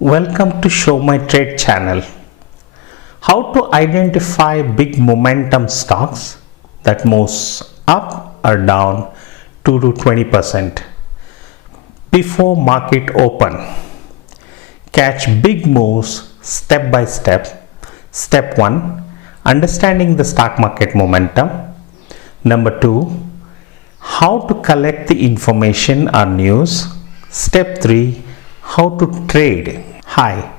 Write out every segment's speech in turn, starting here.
Welcome to Show My Trade channel. How to identify big momentum stocks that moves up or down 2 to 20% before market open. Catch big moves step by step. Step 1, understanding the stock market momentum. Number 2, how to collect the information or news. Step 3, how to trade. Hi,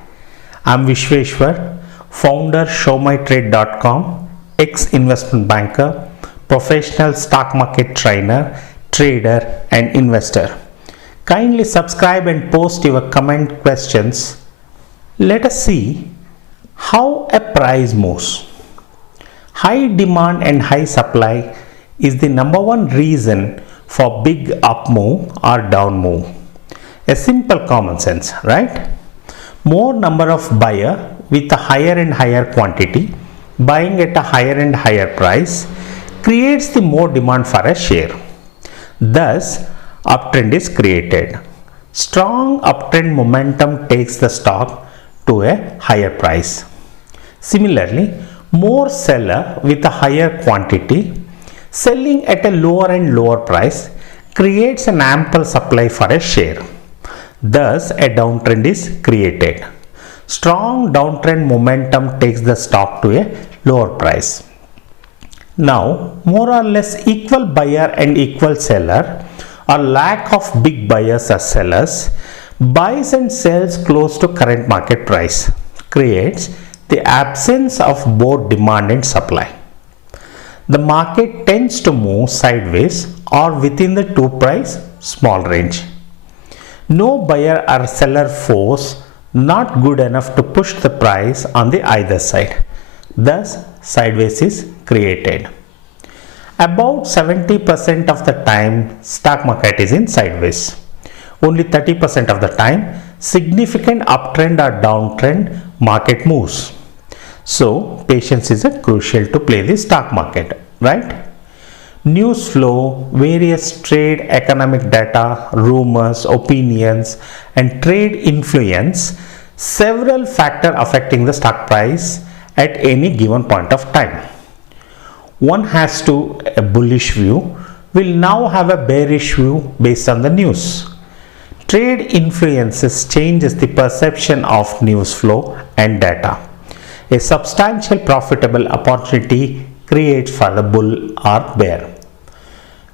I'm Vishweshwar, founder showmytrade.com, ex-investment banker, professional stock market trainer, trader and investor. Kindly subscribe and post your comment questions. Let us see how a price moves. High demand and high supply is the number one reason for big up move or down move. A simple common sense, right? More number of buyer with a higher and higher quantity buying at a higher and higher price creates the more demand for a share. Thus, uptrend is created. Strong uptrend momentum takes the stock to a higher price. Similarly, more seller with a higher quantity selling at a lower and lower price creates an ample supply for a share. Thus, a downtrend is created. Strong downtrend momentum takes the stock to a lower price. Now, more or less equal buyer and equal seller or lack of big buyers or sellers buys and sells close to current market price creates the absence of both demand and supply. The market tends to move sideways or within the two price small range. No buyer or seller force not good enough to push the price on the either side. Thus, sideways is created. About 70% of the time, stock market is in sideways. Only 30% of the time, significant uptrend or downtrend market moves. So, patience is crucial to play the stock market, right? News flow, various trade economic data, rumors, opinions and trade influence several factors affecting the stock price at any given point of time. One has to a bullish view will now have a bearish view based on the news. Trade influences changes the perception of news flow and data. A substantial profitable opportunity creates for the bull or bear.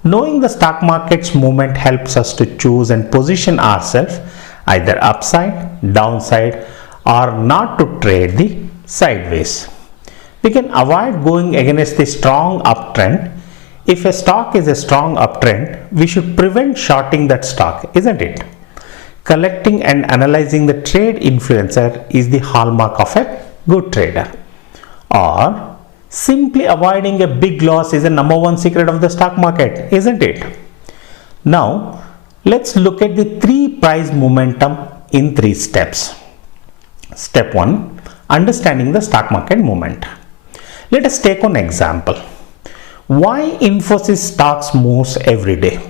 Knowing the stock market's movement helps us to choose and position ourselves either upside, downside or not to trade the sideways. We can avoid going against the strong uptrend. If a stock is a strong uptrend, we should prevent shorting that stock, isn't it? Collecting and analyzing the trade influencer is the hallmark of a good trader. Or simply avoiding a big loss is the number one secret of the stock market, isn't it? Now, let's look at the three price momentum in 3 steps. Step 1, understanding the stock market movement. Let us take an example. Why Infosys stocks moves every day?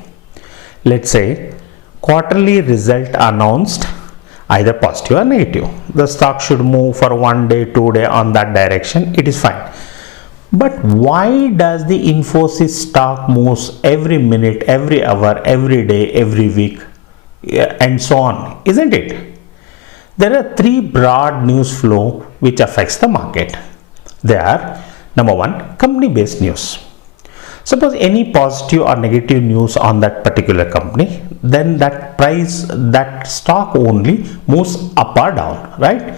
Let's say quarterly result announced, either positive or negative. The stock should move for 1 day, 2 day on that direction. It is fine. But why does the Infosys stock moves every minute, every hour, every day, every week, and so on, isn't it? There are 3 broad news flow which affects the market. They are, number 1, company based news. Suppose any positive or negative news on that particular company, then that price, that stock only moves up or down, right?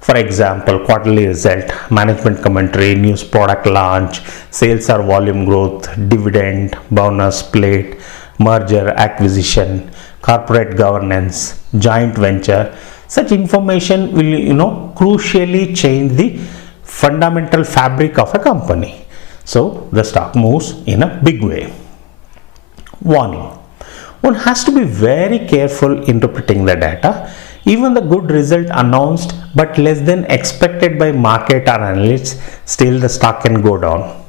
For example, quarterly result, management commentary, news product launch, sales or volume growth, dividend, bonus, split, merger, acquisition, corporate governance, joint venture. Such information will, crucially change the fundamental fabric of a company. So, the stock moves in a big way. Warning. One has to be very careful interpreting the data. Even the good result announced but less than expected by market or analysts, still the stock can go down.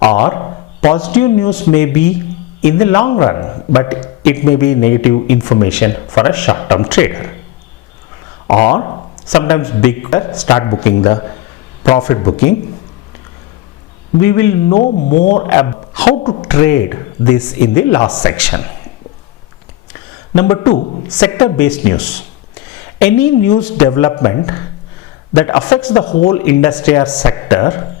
Or positive news may be in the long run, but it may be negative information for a short-term trader. or sometimes big start booking the profit booking. We will know more about how to trade this in the last section. Number 2, sector based news. Any news development that affects the whole industry or sector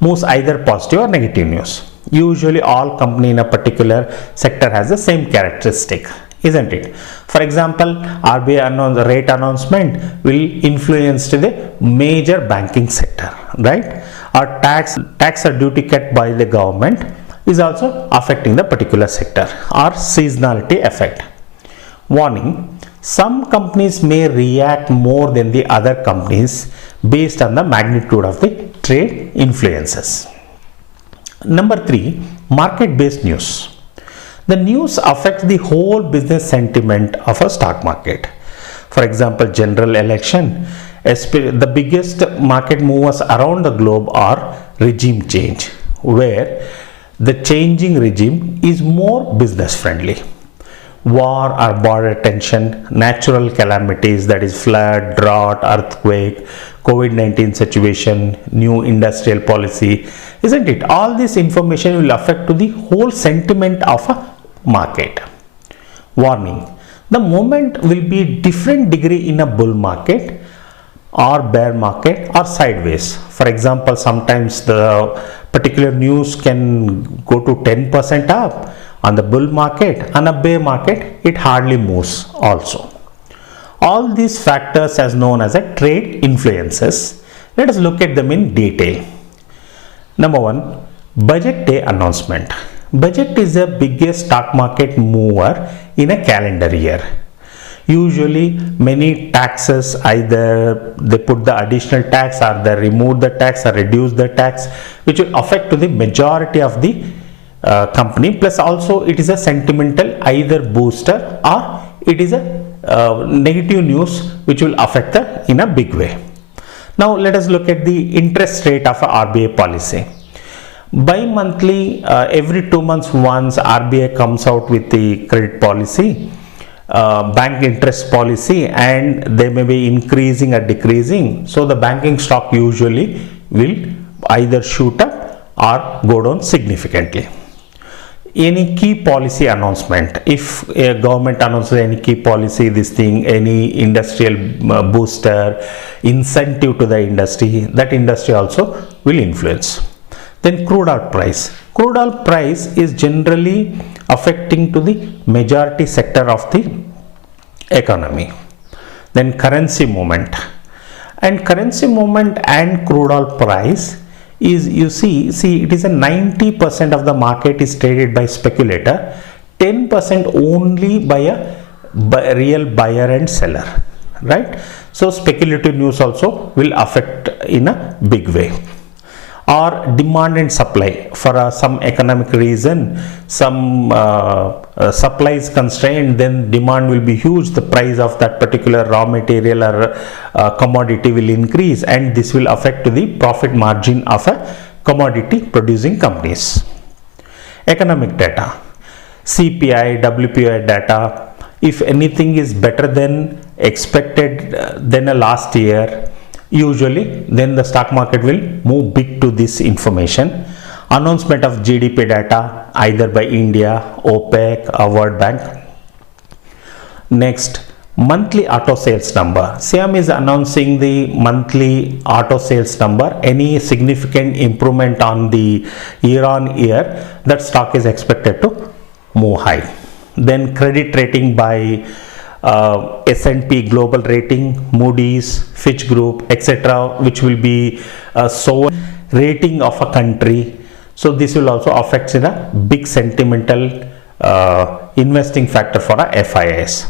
moves either positive or negative news. Usually all company in a particular sector has the same characteristic, isn't it? For example, RBI rate announcement will influence the major banking sector, right? Or tax or duty cut by the government is also affecting the particular sector, or seasonality effect. Warning, some companies may react more than the other companies based on the magnitude of the trade influences. Number 3, market based news. The news affects the whole business sentiment of a stock market. For example, general election, the biggest market movers around the globe are regime change, where the changing regime is more business friendly. War or border tension, natural calamities, that is flood, drought, earthquake, COVID-19 situation, new industrial policy, isn't it? All this information will affect to the whole sentiment of a market. Warning, the moment will be different degree in a bull market or bear market or sideways. For example, sometimes the particular news can go to 10% up on the bull market, and a bear market it hardly moves also. All these factors as known as a trade influences. Let us look at them in detail. Number 1, budget day announcement. Budget is the biggest stock market mover in a calendar year. Usually many taxes, either they put the additional tax or they remove the tax or reduce the tax, which will affect to the majority of the company. Plus also it is a sentimental either booster or it is a negative news which will affect in a big way. Now let us look at the interest rate of a RBI policy. Bi-monthly, every 2 months once, RBI comes out with the credit policy, bank interest policy, and they may be increasing or decreasing. So the banking stock usually will either shoot up or go down significantly. Any key policy announcement, if a government announces any key policy, this thing, any industrial booster, incentive to the industry, that industry also will influence. Then crude oil price. Crude oil price is generally affecting to the majority sector of the economy. Then currency movement. And currency movement and crude oil price is, you see it is a 90% of the market is traded by speculator, 10% only by a real buyer and seller, right? So speculative news also will affect in a big way. Or demand and supply, for some economic reason, some supply is constrained, then demand will be huge, the price of that particular raw material or commodity will increase, and this will affect the profit margin of a commodity producing companies. Economic data, CPI, WPI data, if anything is better than expected than a last year, usually then the stock market will move big to this information. Announcement of GDP data either by India, OPEC or World Bank. Next, monthly auto sales number. SIAM is announcing the monthly auto sales number. Any significant improvement on the year on year, that stock is expected to move high. Then credit rating by S&P Global Rating, Moody's, Fitch Group, etc., which will be so rating of a country. So this will also affect in a big sentimental investing factor for a FIS.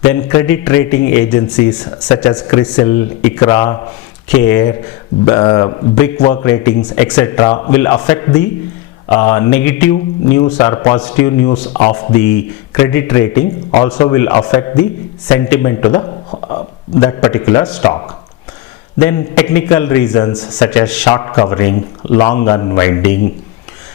Then credit rating agencies such as CRISIL, ICRA, CARE, Brickwork ratings, etc., will affect the negative news or positive news of the credit rating, also will affect the sentiment to the that particular stock. Then technical reasons such as short covering, long unwinding,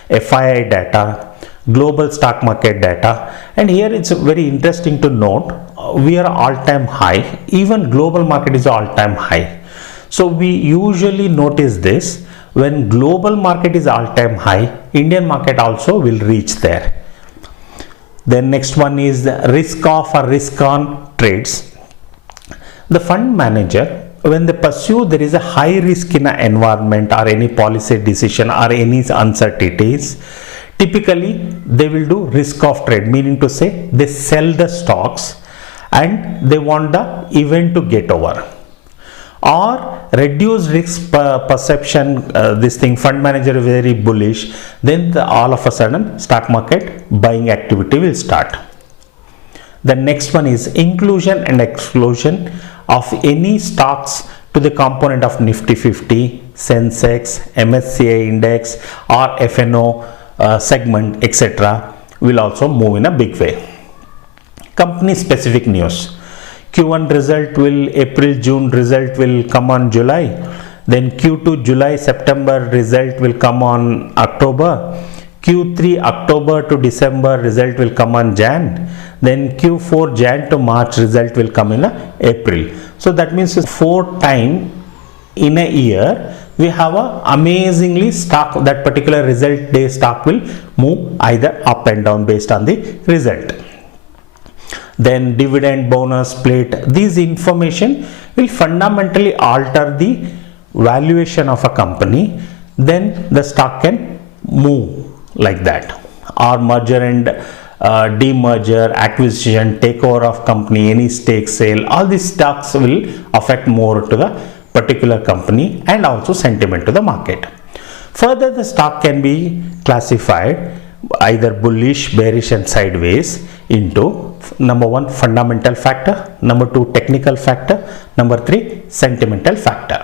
FII data, global stock market data. And here it's very interesting to note, we are all-time high. Even global market is all-time high. So we usually notice this when global market is all-time high, Indian market also will reach there. Then next one is the risk off or risk on trades. The fund manager, when they pursue there is a high risk in an environment or any policy decision or any uncertainties, typically they will do risk off trade, meaning to say they sell the stocks and they want the event to get over. Or reduce risk perception, this thing fund manager is very bullish, then all of a sudden stock market buying activity will start. The next one is inclusion and exclusion of any stocks to the component of Nifty 50, Sensex, MSCI index or FNO segment, etc. will also move in a big way. Company specific news. Q1 result will April-June result will come on July, then Q2 July-September result will come on October, Q3 October to December result will come on Jan, then Q4 Jan to March result will come in April. So that means 4 times in a year we have a amazingly stock, that particular result day stock will move either up and down based on the result. Then dividend, bonus, split, these information will fundamentally alter the valuation of a company. Then the stock can move like that. Or merger and demerger, acquisition, takeover of company, any stake sale, all these stocks will affect more to the particular company and also sentiment to the market. Further, the stock can be classified either bullish, bearish and sideways into number 1 fundamental factor, number 2 technical factor, number 3 sentimental factor.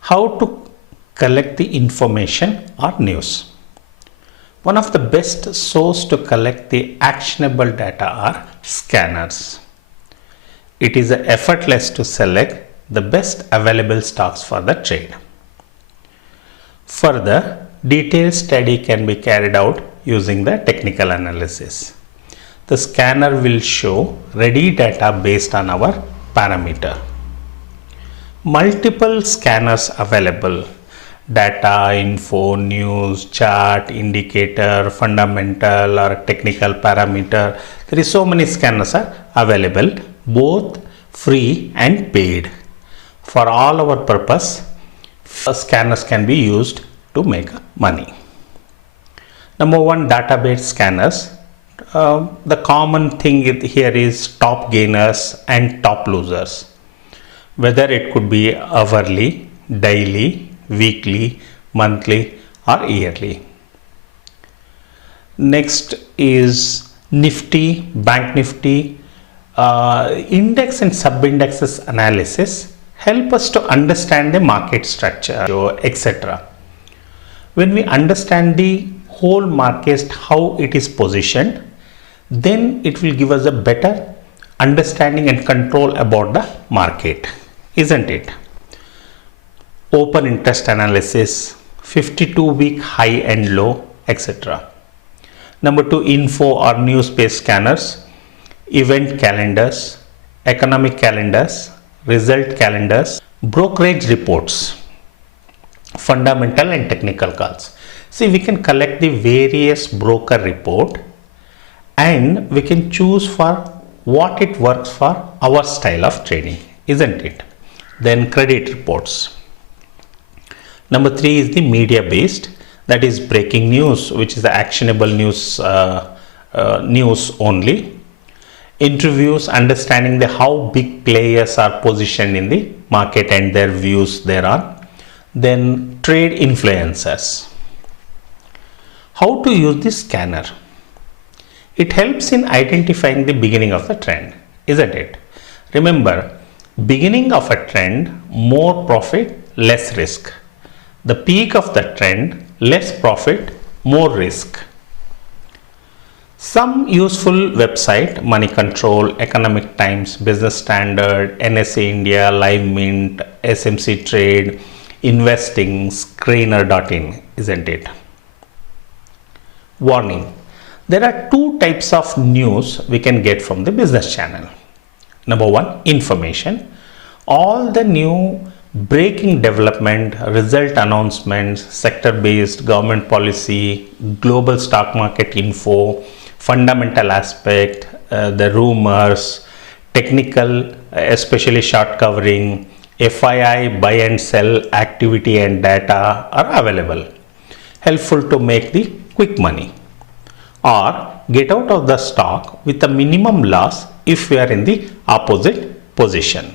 How to collect the information or news? One of the best source to collect the actionable data are scanners. It is effortless to select the best available stocks for the trade. Further, detailed study can be carried out using the technical analysis. The scanner will show ready data based on our parameter. Multiple scanners available: data, info, news, chart, indicator, fundamental or technical parameter. There is so many scanners are available, both free and paid. For all our purpose, scanners can be used to make money. Number 1, database scanners. The common thing here is top gainers and top losers. Whether it could be hourly, daily, weekly, monthly or yearly. Next is Nifty, Bank Nifty. Index and sub-indexes analysis help us to understand the market structure, etc. When we understand the whole market, how it is positioned, then it will give us a better understanding and control about the market, isn't it? Open interest analysis, 52-week high and low, etc. Number 2, info or news-based scanners, event calendars, economic calendars, result calendars, brokerage reports, fundamental and technical calls. See, we can collect the various broker report and we can choose for what it works for our style of trading, isn't it? Then credit reports. Number 3 is the media based, that is breaking news, which is the actionable news, news only. Interviews, understanding the how big players are positioned in the market and their views thereon. Then trade influencers. How to use this scanner? It helps in identifying the beginning of the trend, isn't it? Remember, beginning of a trend, more profit, less risk. The peak of the trend, less profit, more risk. Some useful website: Money Control, Economic Times, Business Standard, NSE India, Live Mint, SMC Trade, Investing, Screener.in, isn't it? Warning: There are two types of news we can get from the business channel. Number one, information. All the new breaking development, result announcements, sector-based government policy, global stock market info, fundamental aspect, the rumors, technical, especially short covering, FII, buy and sell activity and data are available, helpful to make the quick money or get out of the stock with a minimum loss if we are in the opposite position.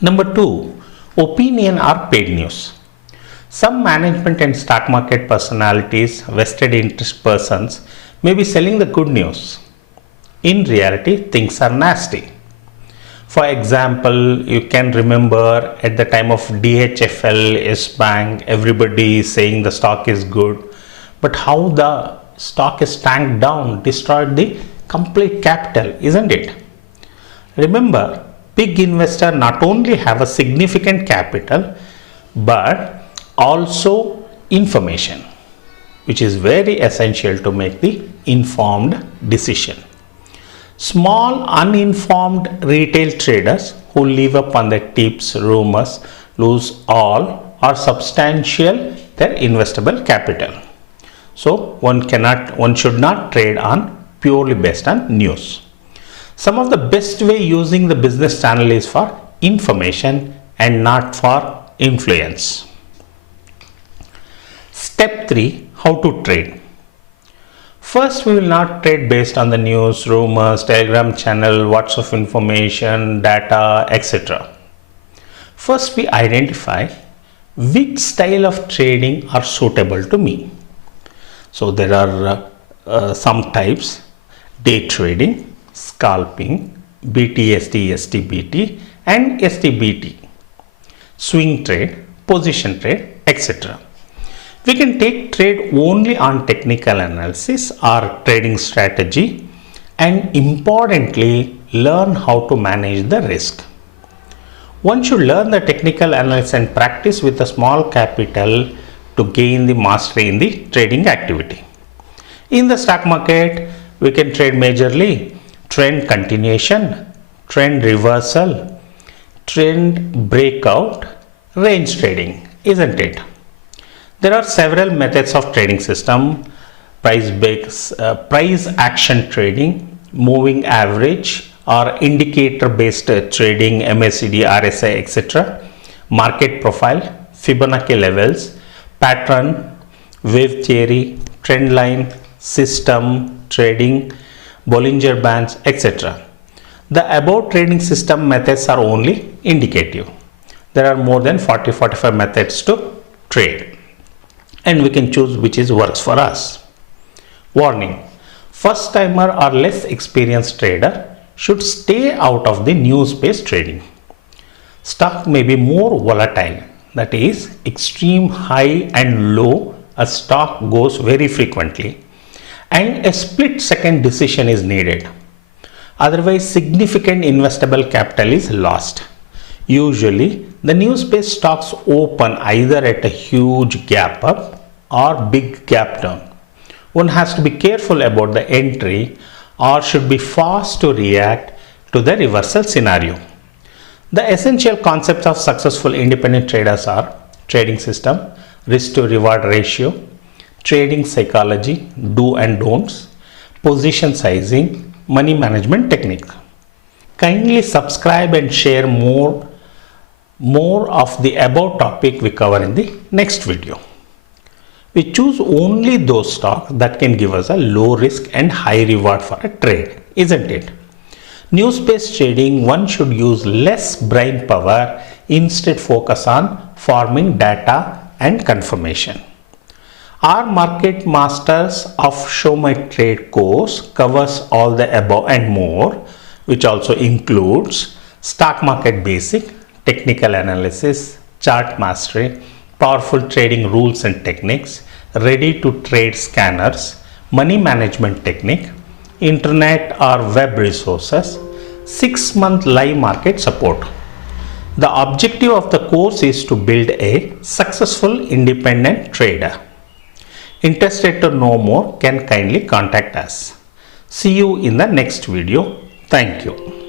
Number two, opinion or paid news. Some management and stock market personalities, vested interest persons may be selling the good news. In reality, things are nasty. For example, you can remember at the time of DHFL, S Bank, everybody is saying the stock is good, but how the stock is tanked down, destroyed the complete capital, isn't it? Remember, big investor not only have a significant capital, but also information, which is very essential to make the informed decision. Small uninformed retail traders who live upon the tips, rumors, lose all or substantial their investable capital. So one should not trade on purely based on news. Some of the best way using the business channel is for information and not for influence. Step 3, how to trade. First, we will not trade based on the news, rumors, Telegram channel, WhatsApp information, data, etc. First, we identify which style of trading are suitable to me. So there are some types: day trading, scalping, BTST, STBT and STBT, swing trade, position trade, etc. We can take trade only on technical analysis or trading strategy and importantly learn how to manage the risk. One should learn the technical analysis and practice with a small capital to gain the mastery in the trading activity. In the stock market, we can trade majorly trend continuation, trend reversal, trend breakout, range trading, isn't it? There are several methods of trading system: price action trading, moving average or indicator based trading, MACD, RSI, etc., market profile, Fibonacci levels, pattern, wave theory, trend line, system trading, Bollinger Bands, etc. The above trading system methods are only indicative. There are more than 40-45 methods to trade, and we can choose which works for us. Warning: first timer or less experienced trader should stay out of the news based trading. Stock may be more volatile, that is, extreme high and low, a stock goes very frequently, and a split second decision is needed. Otherwise, significant investable capital is lost. Usually, the news-based stocks open either at a huge gap up or big gap down. One has to be careful about the entry or should be fast to react to the reversal scenario. The essential concepts of successful independent traders are trading system, risk to reward ratio, trading psychology, do and don'ts, position sizing, money management technique. Kindly subscribe and share more of the above topic we cover in the next video. We choose only those stocks that can give us a low risk and high reward for a trade, isn't it? News-based trading, one should use less brain power, instead focus on forming data and confirmation. Our Market Masters of Show My Trade course covers all the above and more, which also includes stock market basic, technical analysis, chart mastery, powerful trading rules and techniques, ready to trade scanners, money management technique, internet or web resources, 6-month live market support. The objective of the course is to build a successful independent trader. Interested to know more can kindly contact us. See you in the next video. Thank you.